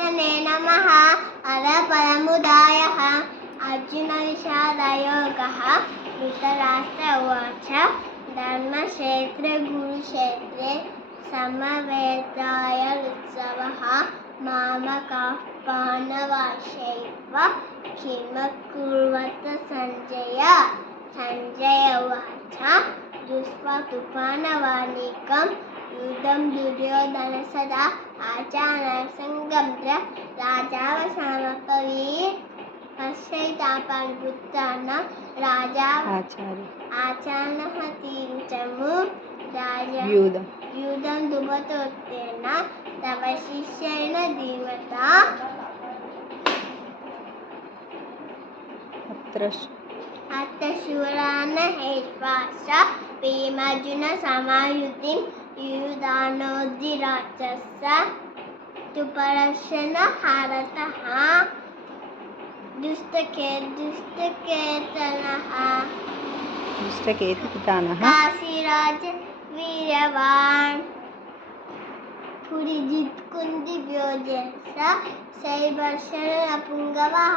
धर्मशास्त्रने नमः अरपरमुदायः अर्जुनविषादयोगः धृतराष्ट्र उवाच धर्मक्षेत्रे कुरुक्षेत्रे समवेतायोत्सवः मामकाः पाण्डवाश्चैव किमकुर्वत सञ्जय उवाच दृष्ट्वा तु पाण्डवानीकं युद्धं दुर्योधनस्तदा आचार्यसङ्गं च राजावसानकवीर् पश्यैतापान्पुत्राणां राजा आचार्यः तीर्थमु युद्धं दुपतोत्तेन तव शिष्येण धीमता अत्र शूरान् हेत्वा च भीमार्जुनसमायुधिं युयुधानोऽधिराजस्य तुपरशन हारतः दुष्टकेतनः काशीराज वीर्यवान् पुरीजित् कुन्तिभ्योजस्य शैवर्षण पुङ्गवः